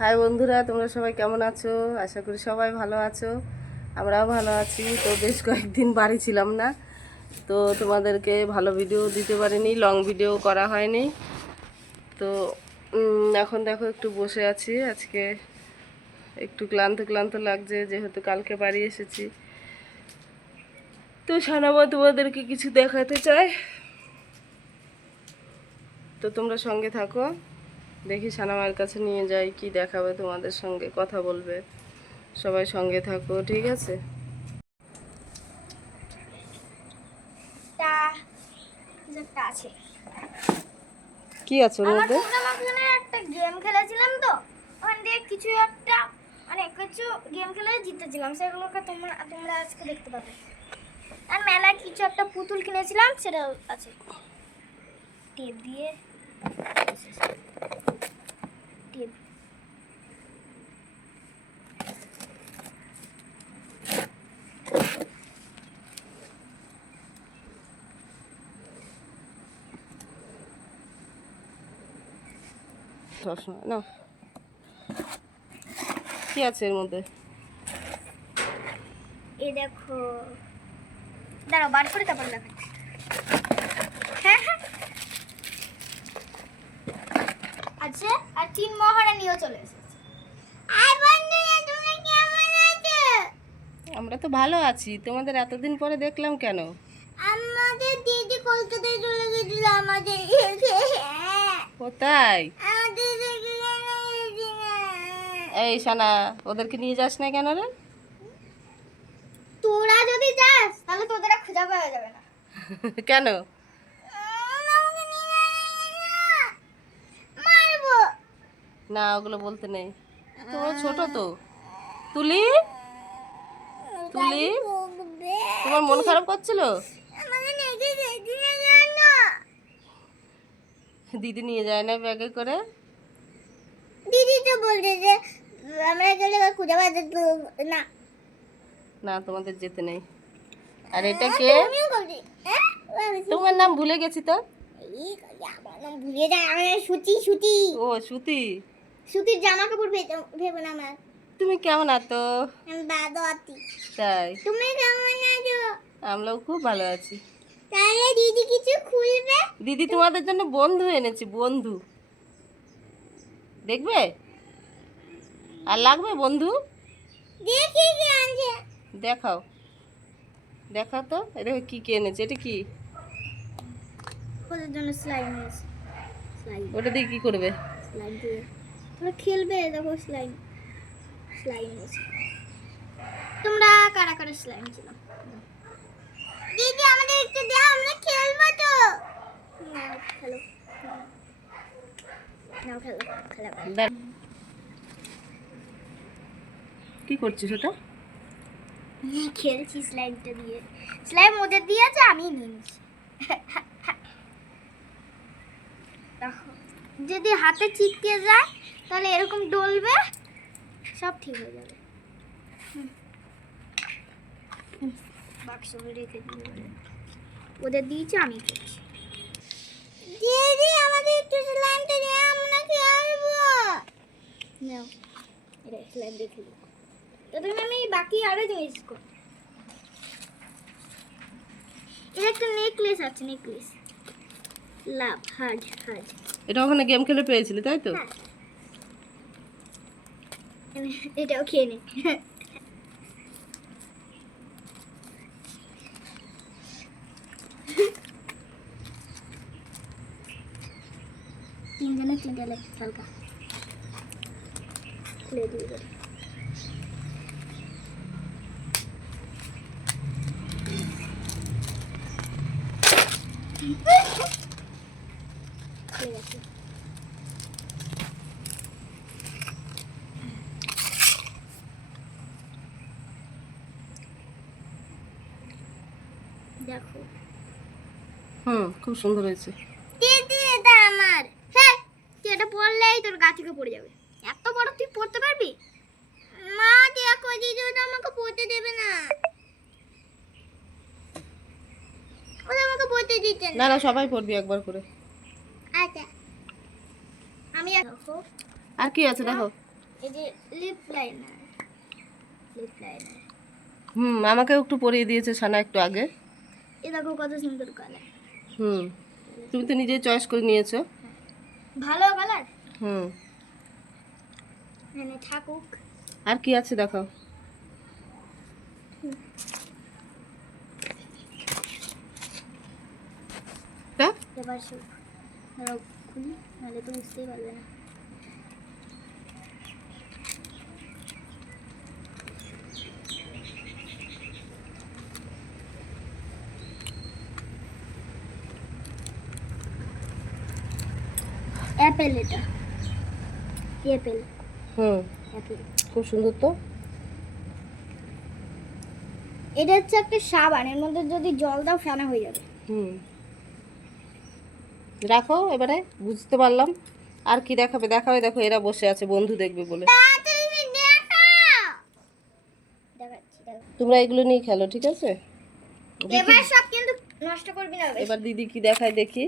High বন্ধুরা, তোমরা সবাই কেমন আছো? আশা করি সবাই ভালো আছো। আমরাও ভালো আছি। তো বেশ কয়েকদিন বাড়ি ছিলাম না, তো তোমাদেরকে ভালো ভিডিও দিতে পারিনি, লং ভিডিও করা হয়নি। তো এখন দেখো একটু বসে আছি। আজকে একটু ক্লান্ত ক্লান্ত লাগছে, যেহেতু কালকে বাড়ি এসেছি। তো সানামা তোমাদেরকে কিছু দেখাতে চাই, তো তোমরা সঙ্গে থাকো। দেখি সানামার কাছে নিয়ে যাই, কি দেখাবে, তোমাদের সঙ্গে কথা বলবে। সবাই সঙ্গে থাকো, ঠিক আছে? আছে কি আছে ওর মধ্যে? একটা গেম খেলেছিলাম, তো ওখান দিয়ে কিছু একটা কিছু গেম খেলে জিতেছিলাম, সেগুলোকে তোমরা আজকে দেখতে পাবে। আর মেলায় কিছু একটা পুতুল কিনেছিলাম, সেটা আছে। টেপ দিয়ে টেপ সবসময় না, কি আছে এর মধ্যে? এই দেখো, দাঁড়াও বার করে তারপর দেখাচ্ছি। হ্যাঁ হ্যাঁ আছে, আর 3 মহারানীও চলে এসেছে। আই বন্ধুরা, তোমরা কেমন আছো? আমরা তো ভালো আছি। তোমাদের এতদিন পরে দেখলাম কেন? আমাদের দিদি কলকাতায় চলে গেছিল আমাদের। কোথায়? আমাদের এই সানা, ওদেরকে নিয়ে যাস না কেন রে? তোরা যদি যাস তাহলে তোদের আর খুঁজে পাওয়া যাবে না। কেন? মারবো না, ওগুলো বলতে নেই। তোমরা ছোট তো। তুলি, তুলি, তোমার মন খারাপ করছিল? দিদি নিয়ে যায় না ব্যাগে করে? দিদি তো বলছে যে আমরা গেলে খুঁজে পাওয়া যেত না। না, তোমাদের যেতে নেই। আর এটা কে? তোমার নাম ভুলে গেছি তো। আমার নাম ভুলে যায়, আমার সুতি সুতি। ও সুতি। সুতির জামা কাপড় ভেবো না আমার। তুমি কেমন আছো? আমি বাদোয়াতি। তাই? তুমি কেমন আছো? আমরাও খুব ভালো আছি। তাহলে দিদি কিছু খুলবে? দিদি তোমাদের জন্য বন্ধু এনেছি, বন্ধু। দেখবে? আর লাগবে বন্ধু? দেখি কি আনছে। দেখাও, দেখাও তো। এটা কি কি এনেছে? এটা কি? ওদের জন্য স্লাইম এনেছে। স্লাইম, ওটা দিয়ে কি করবে? স্লাইম দিয়ে ওরা খেলবে। দেখো স্লাইম, স্লাইম এনেছে। তোমরা কারা কারা স্লাইম ছিল? দিদি আমাদের একটু দাও, আমরা খেলবো তো। নাও খেলো, নাও খেলো, খেলো। কি করছিস ওটা? খেলছি স্লাইমটা দিয়ে। স্লাইম ওদের দিয়েছে, আমি নিয়েছি। দেখো, যদি হাতে চিপকে যায় তাহলে এরকম ডলবে, সব ঠিক হয়ে যাবে। বাক্স রেখে দিয়ে ওদের দিয়েছি, আমি খেয়েছি। দিদি আমাদের একটু স্লাইমটা দিয়ে আমরা খেলবো। নাও, এটা স্লাইম দেখে দিই। ততক্ষণ আমি বাকি আরো জিনিস করি। এটা একটা নেকলেস আছে, নেকলেস লাভ হার্ট হার্ট। এটা ওখানে গেম খেলে পেয়েছিলি, তাই তো? এটাও খেয়ে নে। তিনটা লেগ হালকা খুলে দিয়ে ঠিক আছে। দেখো, খুব সুন্দর হয়েছে। দিদি এটা আমার। হ্যাঁ, তুই এটা পড়লেই তোর গা থেকে পড়ে যাবে। এত বড় তুই পড়তে পারবি? মা দেখো, দিদি ওটা আমাকে পড়তে দেবে না। ওটা আমাকে পড়তে দিতে না না, সবাই পড়বি একবার করে। আচ্ছা, আমি দেখো আর কি আছে দেখো? এই যে লিপ লাইনার। আমাকেও একটু পরিয়ে দিয়েছে সানা একটু আগে। এ দেখো কত সুন্দর কালার। তুমি তো নিজেই চয়েস করে নিয়েছো। ভালো কালার। মানে থাকুক। আর কি আছে দেখাও। এবার সব খুলি, নাহলে তো বুঝতেই পারবে না। অ্যাপেল, এটা অ্যাপেল। অ্যাপেল খুব সুন্দর তো। এটা হচ্ছে একটা সাবান, এর মধ্যে যদি জল দাও ফেনা হয়ে যাবে। রাখো এবারে, বুঝতে পারলাম। আর কি দেখাবে? দেখাবে, দেখো এরা বসে আছে বন্ধু দেখবে বলে। তোমরা এগুলো নিয়ে খেলো, ঠিক আছে? এবার সব কিন্তু নষ্ট করবি না। এবার দিদি কি দেখায় দেখি।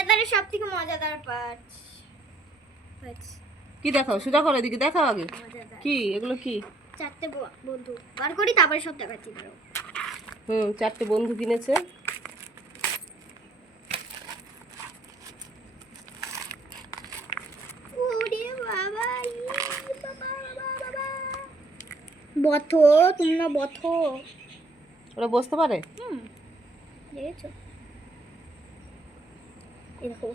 এবারে সব থেকে মজাদার পার্ট। কি দেখাও? সুধা করো, এদিকে দেখাও আগে। কি এগুলো? কি? 4টে বন্ধু বার করি, তারপরে সব দেখাচ্ছি। ধরো 4টে বন্ধু কিনেছে। ওরে বাবা, বথো তোমরা, বথো। ওরা বসতে পারে? দেখেছো? এরকম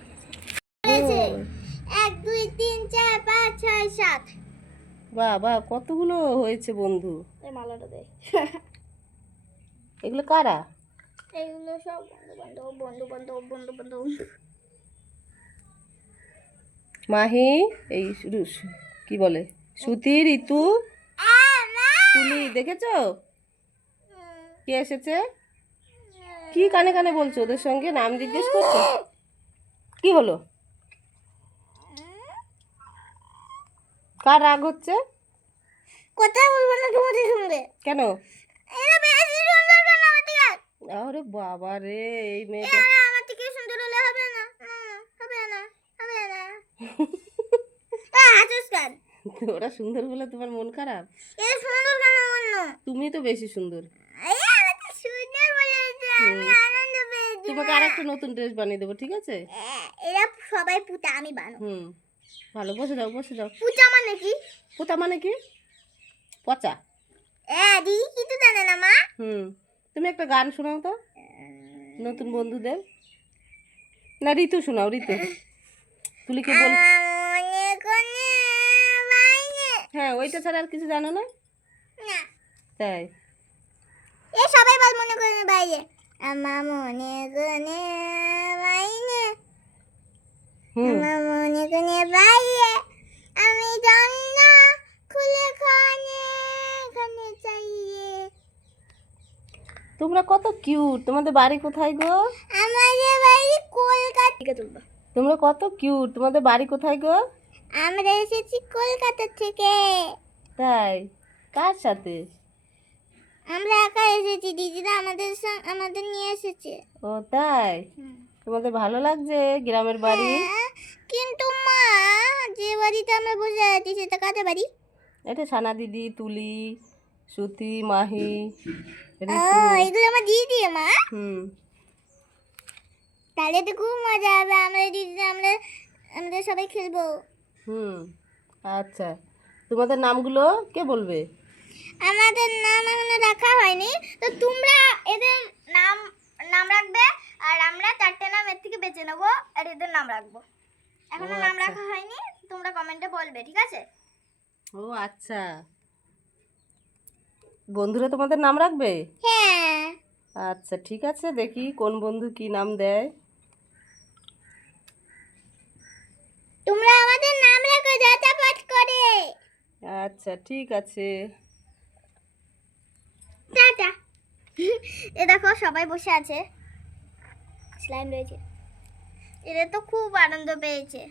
1 2 3 4 5 6 7। বাহ, কতগুলো হয়েছে বন্ধু। এই মালাটা দে। এগুলো কারা? এগুলো সব বন্ধু। মাহি, এই কি বলে, সুতি, ঋতু, তুলি। দেখেছো কে এসেছে? কি কানে কানে বলছো ওদের সঙ্গে? নাম জিজ্ঞেস করছো? কি হলো? কার রাগ হচ্ছে? কথা বলবো না তোমাদের সঙ্গে। কেন? এরা বেশি সুন্দর কেন আমার থেকে? আরে বাবা রে, এই মেয়েটা এরা আমার থেকে সুন্দর হলে হবে না। হবে না। হাসুস্কান। ওরা সুন্দর বলে তোমার মন খারাপ? এরা সুন্দর কেন অন্য? তুমি তো বেশি সুন্দর। আমার তো সুন্দর বলেছে, আমি আনন্দ পেয়েছি। তোমাকে আরেকটা নতুন ড্রেস বানিয়ে দেবো, ঠিক আছে? এরা সবাই পুতা, আমি বানো। ভালো, বসে যাও। পুতা মানে কি? পোতা মানে কি? পচা। দিদি কিছু জানে না মা। তুমি একটা গান শোনাও তো নতুন বন্ধুদের। না, ঋতু শোনাও, ঋতু। তুলিকে বল। হ্যাঁ, ওইটা ছাড়া আর কিছু জানো না? তাই? এ সবাই বল মনে করে বাইরে। আমার মনে কোনে বাইরে, আমার মনে কোনে বাইরে, আমি জানলা খুলে খানে চাইয়ে। তোমরা কত কিউট। তোমাদের বাড়ি কোথায় গো? আমাদের বাড়ি কলকাতা। তোমরা কত কিউট। তোমাদের বাড়ি কোথায় গো? আমরা এসেছি কলকাতা থেকে। তাই? কার সাথে? আমরা একা এসেছি, দিদিরা আমাদের নিয়ে এসেছে। ও তাই? তোমাদের ভালো লাগছে গ্রামের বাড়ি? কিন্তু মা, যে বাড়িতে আমরা বসে আছি সেটা কাদের বাড়ি? এটা সানা দিদি, তুলি, সুতি, মাহি, এগুলো আমার দিদি মা। তাহলে তো খুব মজা হবে। আমরা দিদি, আমরা সবাই খেলবো। আচ্ছা, তোমাদের নামগুলো কে বলবে? আমাদের নাম এখনো রাখা হয়নি, তো তোমরা এদের নাম রাখবে, আর আমরা 4টে নাম এর থেকে বেছে নেবো আর এদের নাম রাখবো। এখনো নাম রাখা হয়নি, তোমরা কমেন্টে বলবে, ঠিক আছে? ও আচ্ছা, বন্ধুরা তোমাদের নাম রাখবে? হ্যাঁ। আচ্ছা ঠিক আছে, দেখি কোন বন্ধু কি নাম দেয়। তোমরা আমাদের নাম রাখো যথাপথ করে। আচ্ছা ঠিক আছে, টাটা। এ দেখো সবাই বসে আছে, স্লাইম রয়েছে। এরা তো খুব আনন্দ পেয়েছে।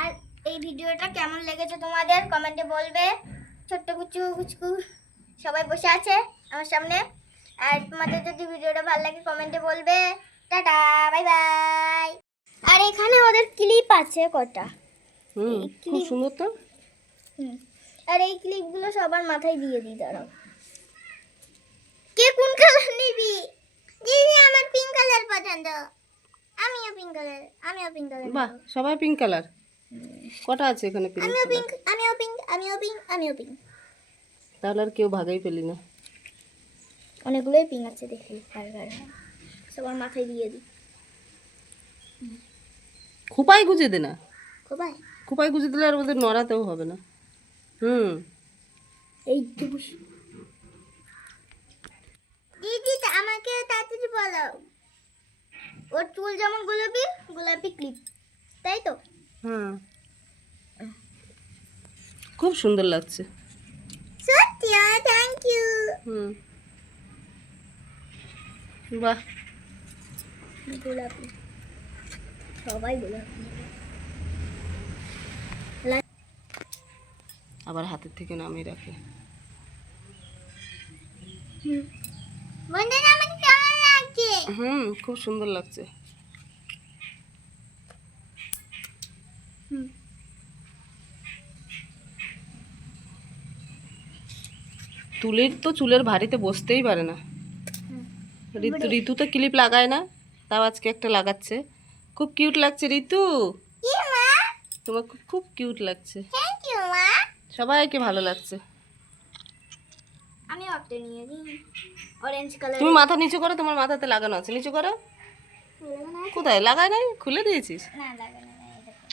আর এই ভিডিওটা কেমন লেগেছে তোমাদের কমেন্টে বলবে। ছোট্ট কুচকু সবাই বসে আছে আমার সামনে। আর তোমাদের যদি ভিডিওটা ভালো লাগে কমেন্টে বলবে। Tata, bye bye. আর এখানে ওদের ক্লিপ আছে কটা, হুম, খুব সুন্দর তো। আর এই ক্লিপগুলো সবার মাথায় দিয়ে দিই দাঁড়াও। কে কোন কালার নিবি? দিদি আমার পিঙ্ক কালার পছন্দ। আমিও পিঙ্ক কালার। বাহ, সবাই পিঙ্ক কালার। কটা আছে এখানে পিঙ্ক আমিও কালার? পিঙ্ক। তাহলে আর কেউ ভাগাই পেলি না। অনেকগুলোই পিঙ্ক আছে দেখি কালার। সবার মাথায় দিয়ে দিই। খোপায় গুজে দে না। কোবাই খোপায় গুজে দিলে আর ওদের নড়াতেও হবে না। হুম, এই তো বসি। দিদি আমাকে তাড়াতাড়ি বলো। ওর চুল যেমন গোলাপি ক্লিপ, তাই তো? হুম, খুব সুন্দর লাগছে। সত্যি? Thank you. হুম, বাহ, গোলাপি, সবাই গোলাপি। আবার হাতের থেকে নামিয়ে রাখে। বন্ধুরা আমাকে কেমন লাগছে? হুম, খুব সুন্দর লাগছে। তুলির তো চুলের ভারীতে বসতেই পারে না। ঋতু তো ক্লিপ লাগায় না, তাও আজকে একটা লাগাচ্ছে। খুব কিউট লাগছে ঋতু, কি মা? তোমার খুব খুব কিউট লাগছে। থ্যাংক ইউ মা। সবাইকে ভালো লাগছে। আমি একটা নিয়ে নিই অরেঞ্জ কালার। তুমি মাথা নিচু করো, তোমার মাথাতে লাগানো আছে, নিচু করো। কোথায় লাগায় নাই? খুলে দিয়েছিস? না লাগানো না, এই দেখো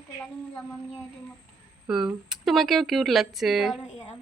এটা লাগিয়ে নিলাম আমি এর মধ্যে। হুম, তোমাকেও কিউট লাগছে। বড় এরম